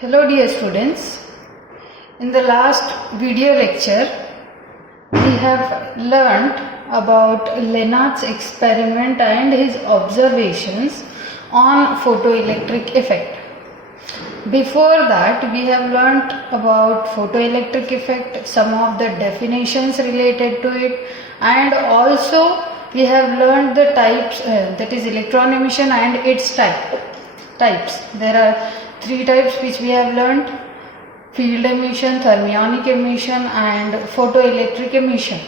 Hello dear students, in the last video lecture we have learnt about Lenard's experiment and his observations on photoelectric effect. Before that we have learnt about photoelectric effect, some of the definitions related to it, and also we have learnt the types, that is electron emission and its types. There are three types which we have learnt: field emission, thermionic emission and photoelectric emission.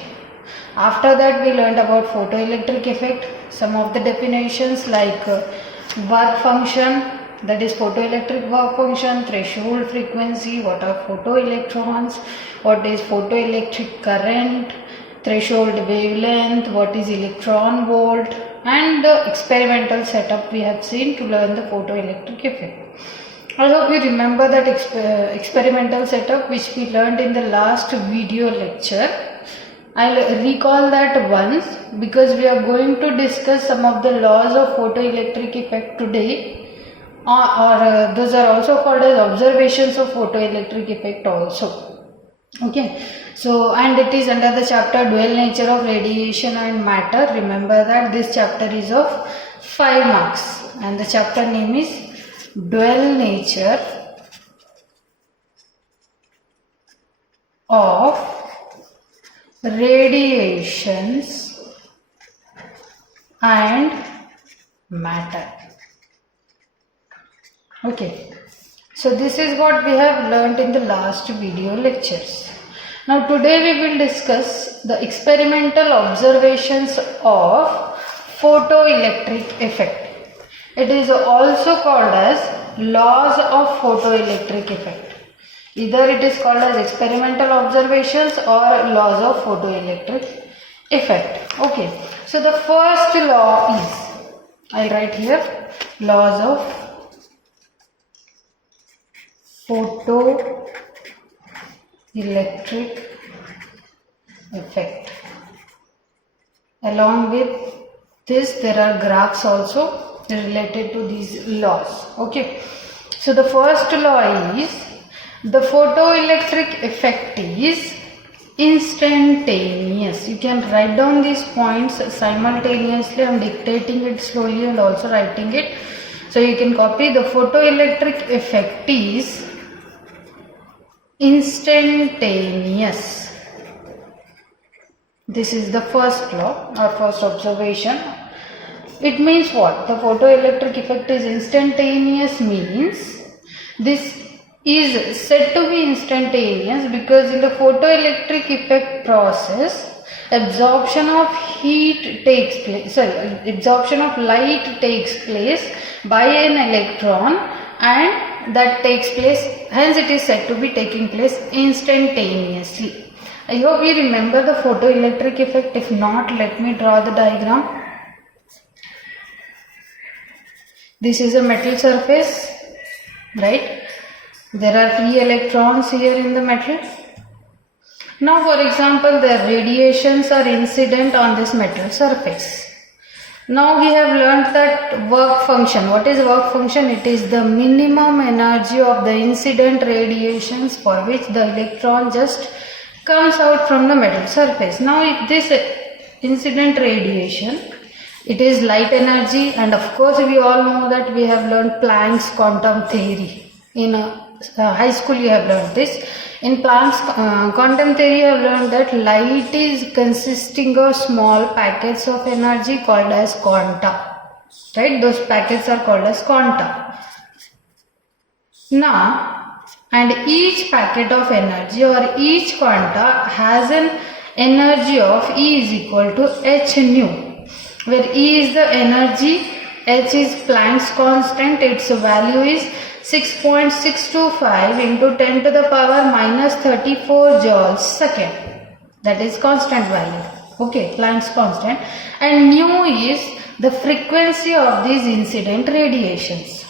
After that we learned about photoelectric effect, some of the definitions like work function, that is photoelectric work function, threshold frequency, what are photoelectrons, what is photoelectric current, threshold wavelength, what is electron volt, and the experimental setup we have seen to learn the photoelectric effect. I hope you remember that experimental setup which we learned in the last video lecture. I'll recall that once because we are going to discuss some of the laws of photoelectric effect today, or those are also called as observations of photoelectric effect also. Okay, so and it is under the chapter dual nature of radiation and matter. Remember that this chapter is of 5 marks and the chapter name is dual nature of radiations and matter. Okay, so this is what we have learnt in the last video lectures. Now today we will discuss the experimental observations of photoelectric effect. It is also called as laws of photoelectric effect. Either it is called as experimental observations or laws of photoelectric effect. Okay, so the first law is, I write here, laws of photoelectric effect. Along with this there are graphs also related to these laws. Okay, so the first law is the photoelectric effect is instantaneous. You can write down these points simultaneously. I am dictating it slowly and also writing it, so you can copy. The photoelectric effect is instantaneous. This is the first law or first observation. It means what? The photoelectric effect is instantaneous means this is said to be instantaneous because in the photoelectric effect process absorption of absorption of light takes place by an electron, and that takes place, hence it is said to be taking place instantaneously. I hope you remember the photoelectric effect. If not, let me draw the diagram. This is a metal surface, right? There are free electrons here in the metal. Now for example, the radiations are incident on this metal surface. Now we have learnt that work function. What is work function? It is the minimum energy of the incident radiations for which the electron just comes out from the metal surface. Now if this incident radiation, it is light energy, and of course we all know that we have learned Planck's quantum theory. In high school you have learned this. In Planck's quantum theory you have learned that light is consisting of small packets of energy called as quanta. Right? Those packets are called as quanta. Now, and each packet of energy or each quanta has an energy of E is equal to h nu, where E is the energy, h is Planck's constant, its value is 6.625 into 10 to the power minus 34 joules second. That is constant value. Okay, Planck's constant. And nu is the frequency of these incident radiations.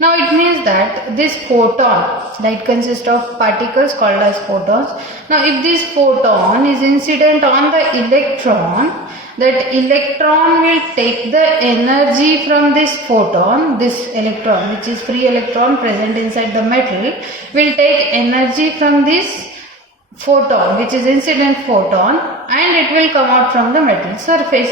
Now it means that this photon, light consists of particles called as photons. Now if this photon is incident on the electron, that electron will take the energy from this photon, this electron which is free electron present inside the metal, will take energy from this photon which is incident photon, and it will come out from the metal surface.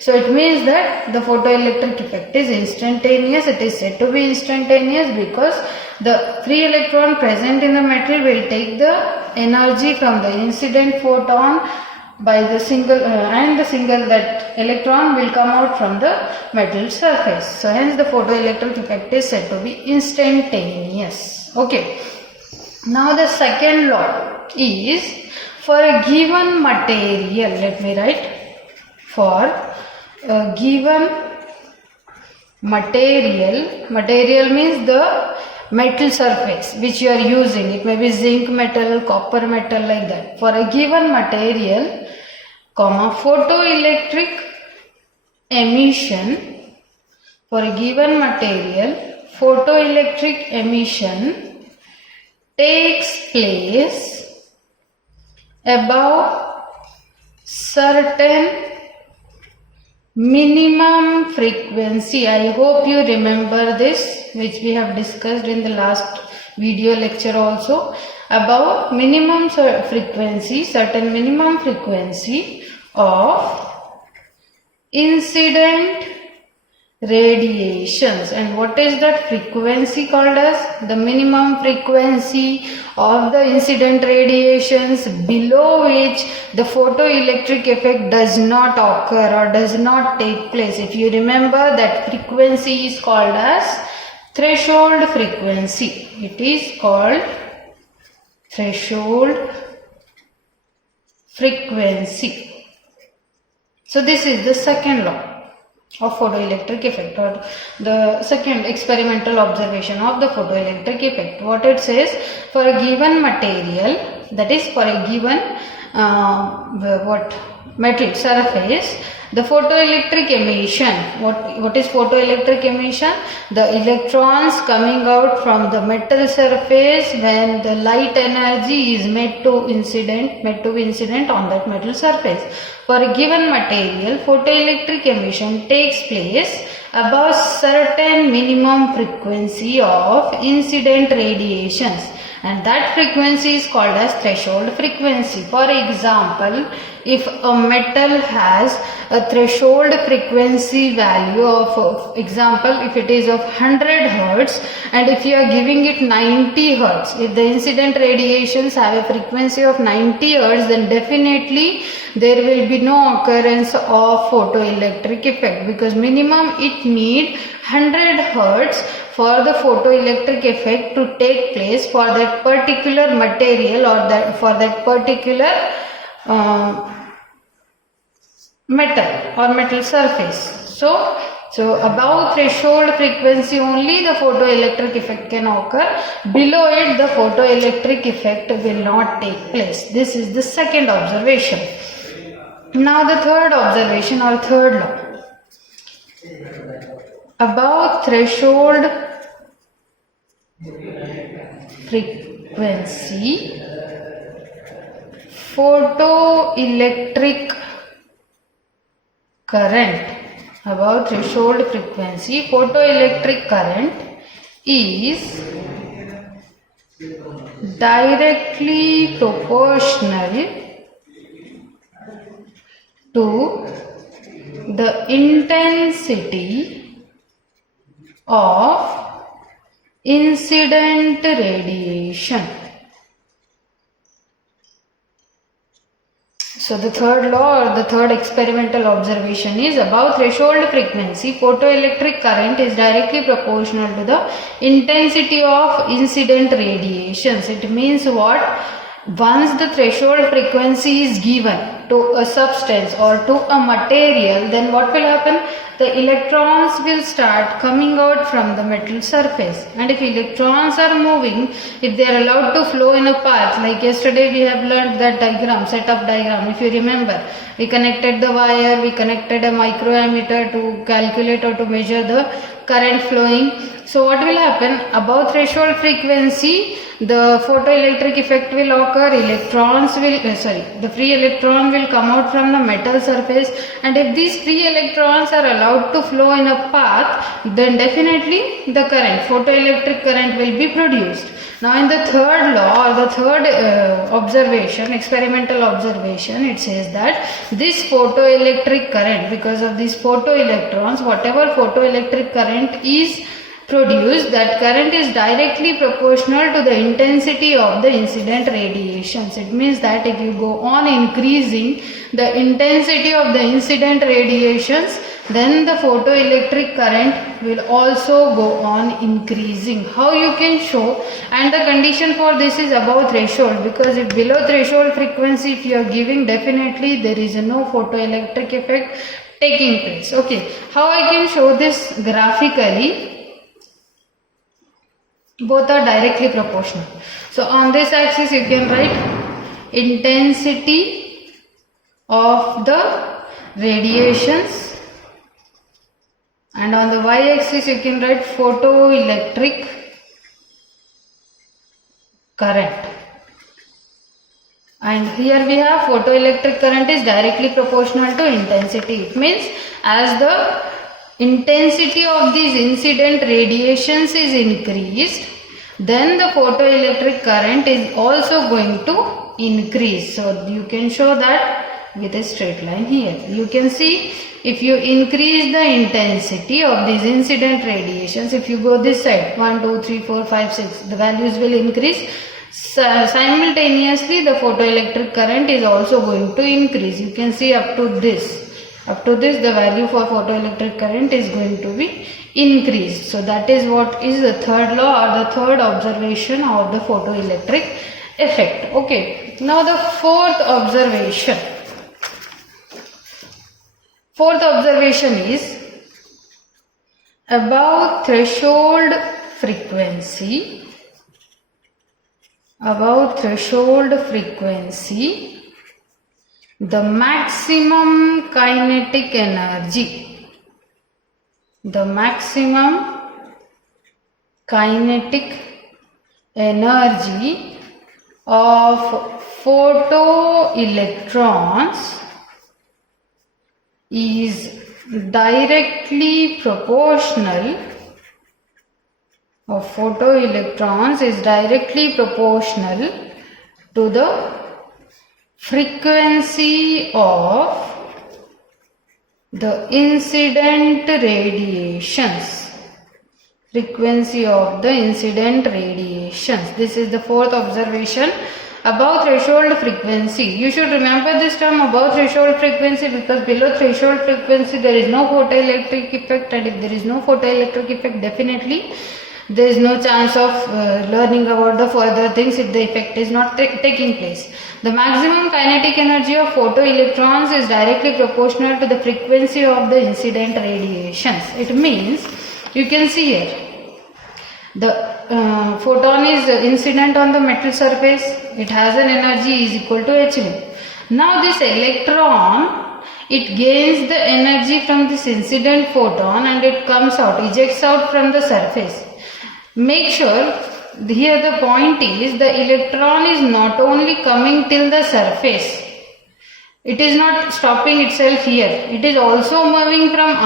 So it means that the photoelectric effect is instantaneous. It is said to be instantaneous because the free electron present in the metal will take the energy from the incident photon by the single and the single that electron will come out from the metal surface. So hence the photoelectric effect is said to be instantaneous. Okay. Now the second law is for a given material, let me write, for a given material means the metal surface which you are using. It may be zinc metal, copper metal, like that. For a given material, photoelectric emission, for a given material, photoelectric emission takes place above certain minimum frequency. I hope you remember this, which we have discussed in the last video lecture also, above minimum frequency, certain minimum frequency of incident radiations. And what is that frequency called as? The minimum frequency of the incident radiations below which the photoelectric effect does not occur or does not take place. If you remember, that frequency is called as threshold frequency. It is called threshold frequency. So this is the second law of photoelectric effect, or the second experimental observation of the photoelectric effect. What it says, for a given material, that is for a given metal surface, the photoelectric emission, what is photoelectric emission? The electrons coming out from the metal surface when the light energy is made to be incident on that metal surface. For a given material, photoelectric emission takes place above certain minimum frequency of incident radiations, and that frequency is called as threshold frequency. For example, if a metal has a threshold frequency value of example, if it is of 100 Hertz and if you are giving it 90 Hertz, if the incident radiations have a frequency of 90 Hertz, then definitely there will be no occurrence of photoelectric effect, because minimum it need 100 Hertz for the photoelectric effect to take place for that particular material or that for that particular metal or metal surface. So above threshold frequency only the photoelectric effect can occur. Below it the photoelectric effect will not take place. This is the second observation. Now the third observation or third law. Above threshold frequency, photoelectric current, above threshold frequency, photoelectric current is directly proportional to the intensity of incident radiation. So the third law or the third experimental observation is, above threshold frequency, photoelectric current is directly proportional to the intensity of incident radiations. It means what? Once the threshold frequency is given to a substance or to a material, then what will happen? The electrons will start coming out from the metal surface, and if electrons are moving, if they are allowed to flow in a path, like yesterday we have learned that diagram, setup diagram, if you remember, we connected the wire, we connected a microammeter to calculate or to measure the current flowing. So what will happen? Above threshold frequency, the photoelectric effect will occur. The free electron will come out from the metal surface, and if these free electrons are allowed to flow in a path, then definitely the current, photoelectric current, will be produced. Now in the third law, or the third observation, experimental observation, it says that this photoelectric current, because of these photoelectrons, whatever photoelectric current is produced, that current is directly proportional to the intensity of the incident radiations. It means that if you go on increasing the intensity of the incident radiations, then the photoelectric current will also go on increasing. How you can show? And the condition for this is above threshold, because if below threshold frequency, if you are giving, definitely there is no photoelectric effect taking place. Okay, how I can show this graphically? Both are directly proportional. So on this axis you can write intensity of the radiations, and on the y-axis you can write photoelectric current. And here we have photoelectric current is directly proportional to intensity. It means as the intensity of these incident radiations is increased, then the photoelectric current is also going to increase. So you can show that with a straight line here. You can see, if you increase the intensity of these incident radiations, if you go this side, 1, 2, 3, 4, 5, 6, the values will increase. Simultaneously the photoelectric current is also going to increase. You can see up to this the value for photoelectric current is going to be increased. So that is what is the third law, or the third observation of the photoelectric effect. Okay, now the fourth observation. Fourth observation is above threshold frequency. Above threshold frequency, the maximum kinetic energy, of photoelectrons is directly proportional to the frequency of the incident radiations. This is the fourth observation. Above threshold frequency. You should remember this term, above threshold frequency, because below threshold frequency there is no photoelectric effect, and if there is no photoelectric effect, definitely there is no chance of learning about the further things if the effect is not taking place. The maximum kinetic energy of photoelectrons is directly proportional to the frequency of the incident radiations. It means, you can see here, the photon is incident on the metal surface. It has an energy is equal to hν. Now this electron, it gains the energy from this incident photon and it comes out, ejects out from the surface. Make sure, here the point is, the electron is not only coming till the surface. It is not stopping itself here. It is also moving from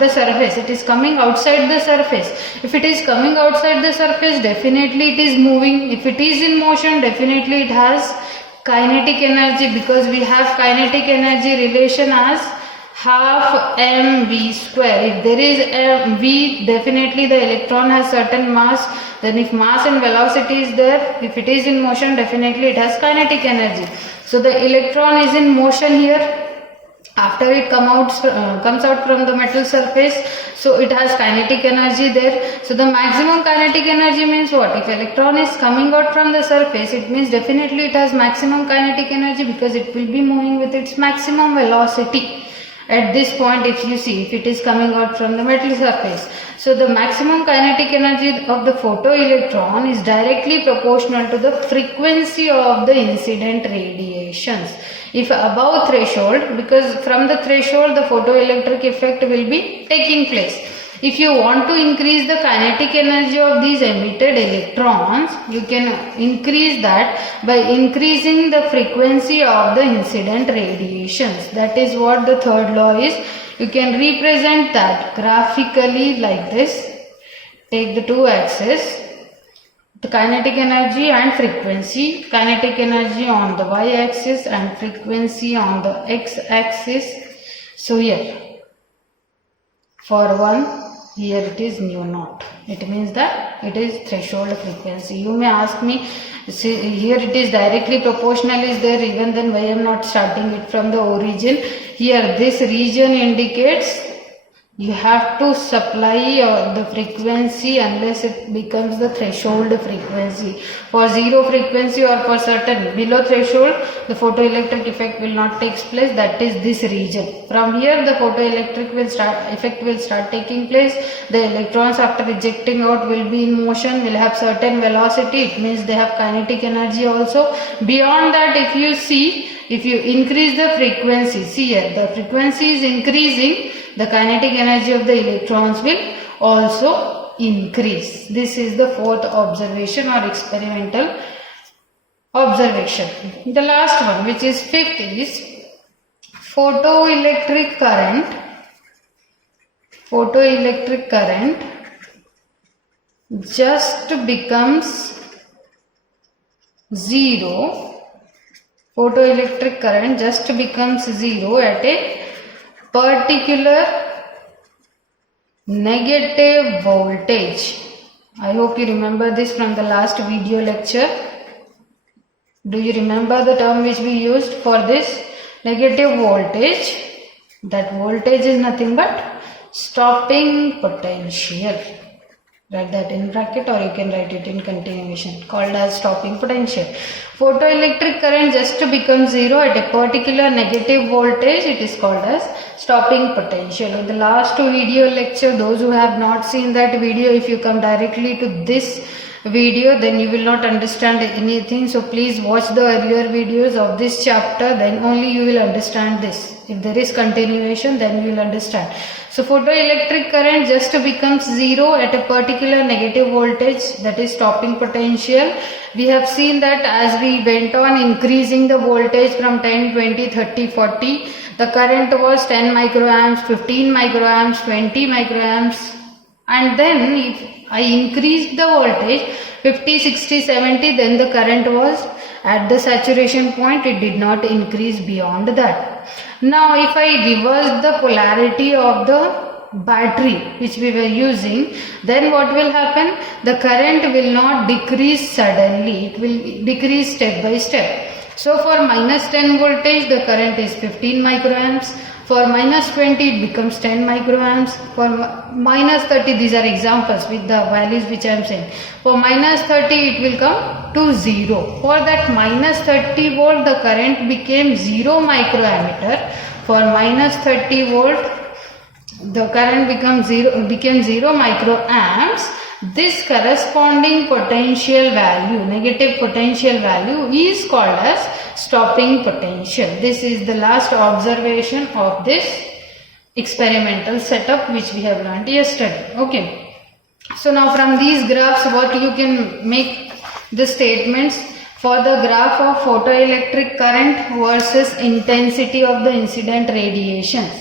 the surface. It is coming outside the surface. If it is coming outside the surface, definitely it is moving. If it is in motion, definitely it has kinetic energy, because we have kinetic energy relation as half mv square. If there is a v, definitely the electron has certain mass. Then if mass and velocity is there, if it is in motion, definitely it has kinetic energy. So the electron is in motion here. After it comes out from the metal surface, so it has kinetic energy there. So the maximum kinetic energy means what? If electron is coming out from the surface, it means definitely it has maximum kinetic energy, because it will be moving with its maximum velocity. At this point, if you see, if it is coming out from the metal surface, so the maximum kinetic energy of the photoelectron is directly proportional to the frequency of the incident radiations. If above threshold, because from the threshold the photoelectric effect will be taking place. If you want to increase the kinetic energy of these emitted electrons, you can increase that by increasing the frequency of the incident radiations. That is what the third law is. You can represent that graphically like this. Take the two axes, the kinetic energy and frequency. Kinetic energy on the y-axis and frequency on the x-axis. So here, for 1, here it is mu naught. It means that it is threshold frequency. You may ask me, see, here it is directly proportional is there, even then why I am not starting it from the origin. Here this region indicates you have to supply the frequency unless it becomes the threshold frequency. For zero frequency or for certain below threshold, the photoelectric effect will not take place. That is this region. From here the photoelectric effect will start taking place. The electrons after ejecting out will be in motion, will have certain velocity. It means they have kinetic energy also. Beyond that, if you see, if you increase the frequency, see here the frequency is increasing, the kinetic energy of the electrons will also increase. This is the fourth observation or experimental observation. The last one, which is fifth, is photoelectric current. Photoelectric current just becomes zero. Photoelectric current just becomes zero at a particular negative voltage. I hope you remember this from the last video lecture. Do you remember the term which we used for this? Negative voltage. That voltage is nothing but stopping potential. Write that in bracket, or you can write it in continuation, called as stopping potential. Photoelectric current just becomes zero at a particular negative voltage. It is called as stopping potential. In the last video lecture, those who have not seen that video, if you come directly to this video, then you will not understand anything. So please watch the earlier videos of this chapter, then only you will understand this. If there is continuation, then you will understand. So photoelectric current just becomes zero at a particular negative voltage, that is stopping potential. We have seen that as we went on increasing the voltage from 10, 20, 30, 40, the current was 10 microamps, 15 microamps, 20 microamps, and then if I increased the voltage 50, 60, 70, then the current was at the saturation point. It did not increase beyond that. Now if I reverse the polarity of the battery which we were using, then what will happen? The current will not decrease suddenly. It will decrease step by step. So for minus 10 voltage, the current is 15 microamps. For minus 20, it becomes 10 microamps. For minus 30, these are examples with the values which I am saying. For minus 30, it will come to 0. For that minus 30 volt, the current became 0 microammeter. For minus 30 volt, the current became 0 microamps. This corresponding potential value, negative potential value, is called as stopping potential. This is the last observation of this experimental setup which we have learnt yesterday. Okay. So now from these graphs, what you can make the statements for the graph of photoelectric current versus intensity of the incident radiations.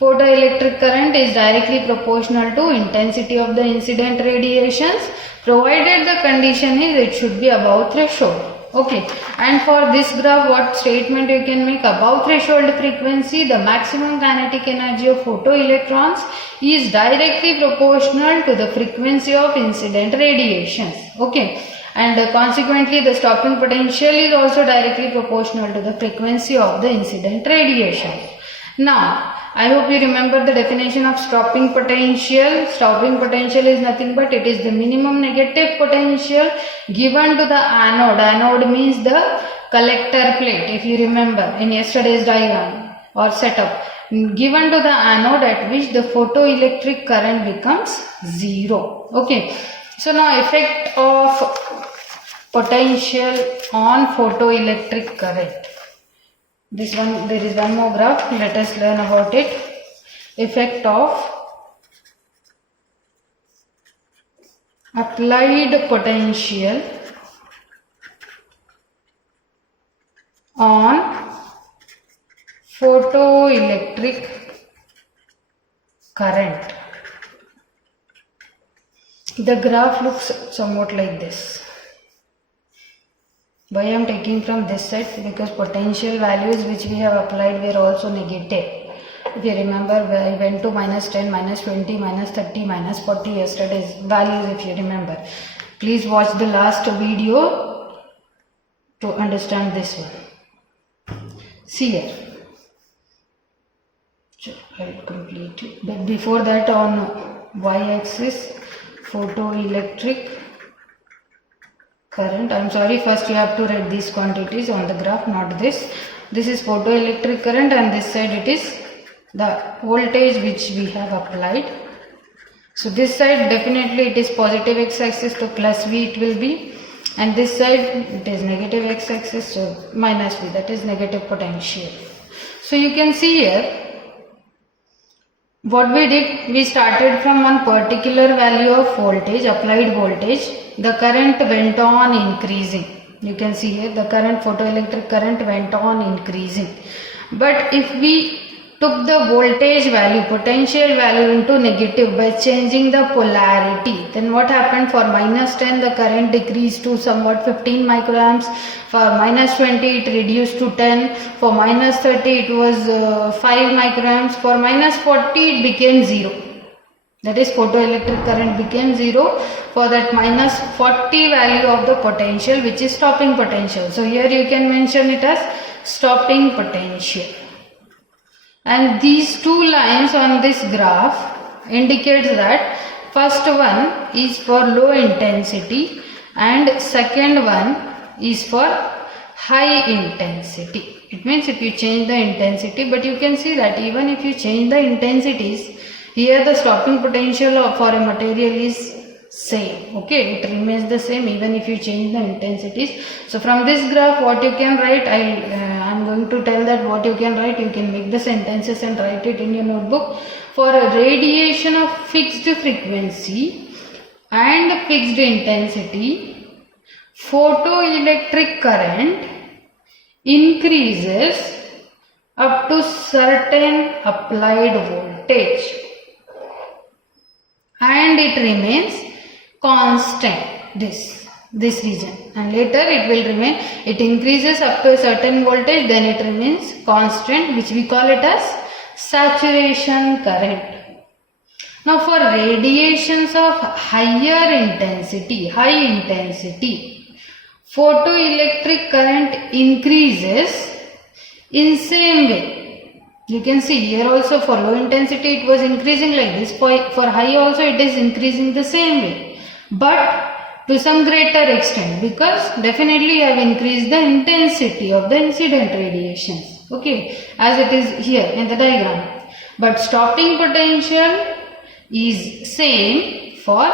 Photoelectric current is directly proportional to intensity of the incident radiations, provided the condition is it should be above threshold. Okay, and for this graph, what statement you can make? Above threshold frequency, the maximum kinetic energy of photoelectrons is directly proportional to the frequency of incident radiations. Okay, and consequently the stopping potential is also directly proportional to the frequency of the incident radiations. Now, I hope you remember the definition of stopping potential. Stopping potential is nothing but it is the minimum negative potential given to the anode. Anode means the collector plate, if you remember in yesterday's diagram or setup. Given to the anode at which the photoelectric current becomes 0. Okay. So now effect of potential on photoelectric current. This one, there is one more graph. Let us learn about it. Effect of applied potential on photoelectric current. The graph looks somewhat like this. Why I am taking from this side? Because potential values which we have applied were also negative. If you remember, I went to minus 10, minus 20, minus 30, minus 40 yesterday's values, if you remember. Please watch the last video to understand this one. See here. I will complete it. But before that, on y-axis, photoelectric current. I am sorry, first you have to write these quantities on the graph, not this. This is photoelectric current, and this side it is the voltage which we have applied. So this side definitely it is positive x-axis, so plus V it will be, and this side it is negative x-axis, so minus V, that is negative potential. So you can see here what we did, we started from one particular value of voltage, applied voltage. The current went on increasing. You can see here the current, photoelectric current went on increasing. But if we took the voltage value, potential value into negative by changing the polarity, then what happened? For minus 10 the current decreased to somewhat 15 microamps, for minus 20 it reduced to 10, for minus 30 it was 5 microamps, for minus 40 it became 0. That is, photoelectric current became 0 for that minus 40 value of the potential, which is stopping potential. So here you can mention it as stopping potential. And these two lines on this graph indicates that first one is for low intensity and second one is for high intensity. It means if you change the intensity, but you can see that even if you change the intensities, here the stopping potential for a material is same. Okay, it remains the same even if you change the intensities. So from this graph what you can write, I am going to tell that what you can write. You can make the sentences and write it in your notebook. For a radiation of fixed frequency and fixed intensity, photoelectric current increases up to certain applied voltage and it remains constant, this region, and later it will remain, it increases up to a certain voltage, then it remains constant, which we call it as saturation current. Now for radiations of higher intensity, high intensity, photoelectric current increases in same way. You can see here also for low intensity it was increasing like this, for high also it is increasing the same way, but to some greater extent, because definitely you have increased the intensity of the incident radiations, okay, as it is here in the diagram. But stopping potential is same for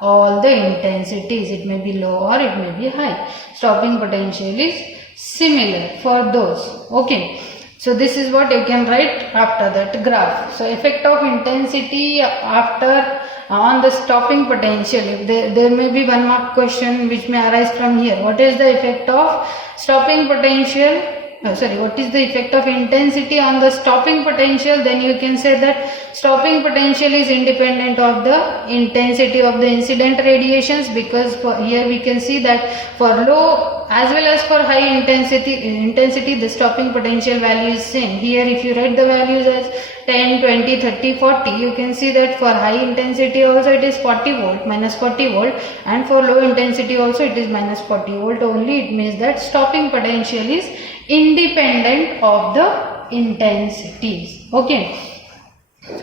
all the intensities. It may be low or it may be high. Stopping potential is similar for those, okay. So this is what you can write after that graph. So effect of intensity after on the stopping potential. If there may be one mark question which may arise from here. What is the effect of stopping potential? What is the effect of intensity on the stopping potential? Then you can say that stopping potential is independent of the intensity of the incident radiations, because for here we can see that for low as well as for high intensity the stopping potential value is same. Here if you write the values as 10, 20, 30, 40, you can see that for high intensity also it is 40 volt, minus 40 volt, and for low intensity also it is minus 40 volt only. It means that stopping potential is independent of the intensities, okay.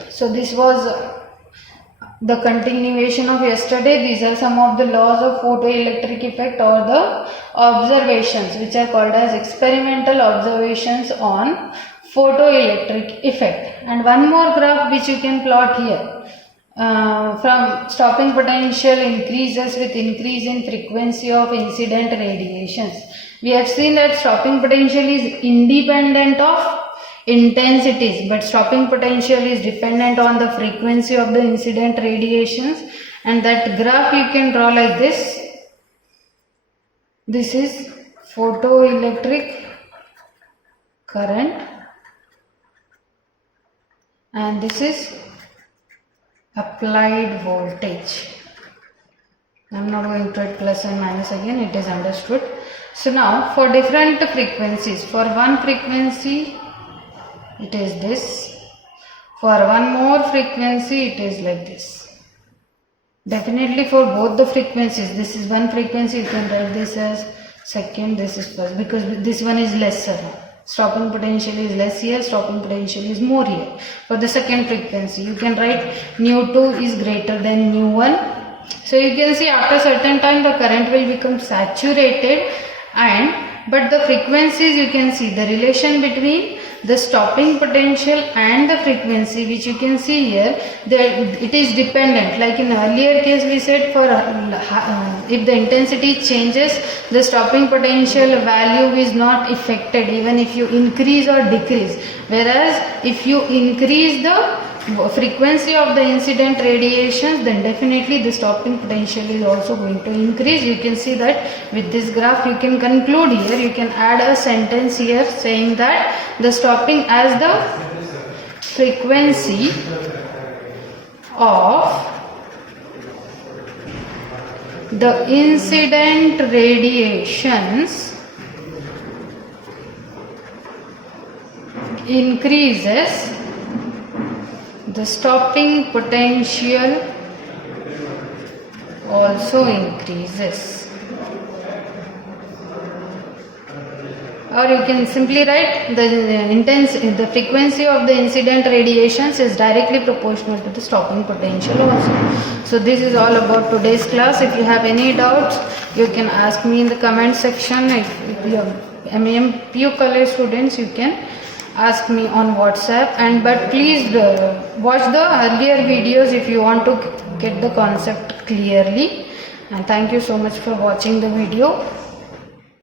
So this was the continuation of yesterday. These are some of the laws of photoelectric effect or the observations which are called as experimental observations on photoelectric effect. And one more graph which you can plot here. From stopping potential increases with increase in frequency of incident radiations. We have seen that stopping potential is independent of intensities, but stopping potential is dependent on the frequency of the incident radiations, and that graph you can draw like this. This is photoelectric current and this is applied voltage. I am not going to write plus and minus again, it is understood. So now for different frequencies, for one frequency it is this, for one more frequency it is like this. Definitely for both the frequencies, this is one frequency, you can write this as second, this is first, because this one is lesser. Stopping potential is less here, stopping potential is more here. For the second frequency, you can write nu2 is greater than nu1. So you can see after certain time the current will become saturated, but the frequencies, you can see the relation between the stopping potential and the frequency, which you can see here, that it is dependent. Like in earlier case we said, for if the intensity changes, the stopping potential value is not affected even if you increase or decrease, whereas if you increase the frequency of the incident radiations, then definitely the stopping potential is also going to increase. You can see that with this graph you can conclude here, you can add a sentence here saying that the stopping as the frequency of the incident radiations increases, the stopping potential also increases. Or you can simply write the frequency of the incident radiations is directly proportional to the stopping potential also. So this is all about today's class. If you have any doubts, you can ask me in the comment section. If you are PU college students, you can ask me on WhatsApp, but please watch the earlier videos if you want to get the concept clearly. And thank you so much for watching the video.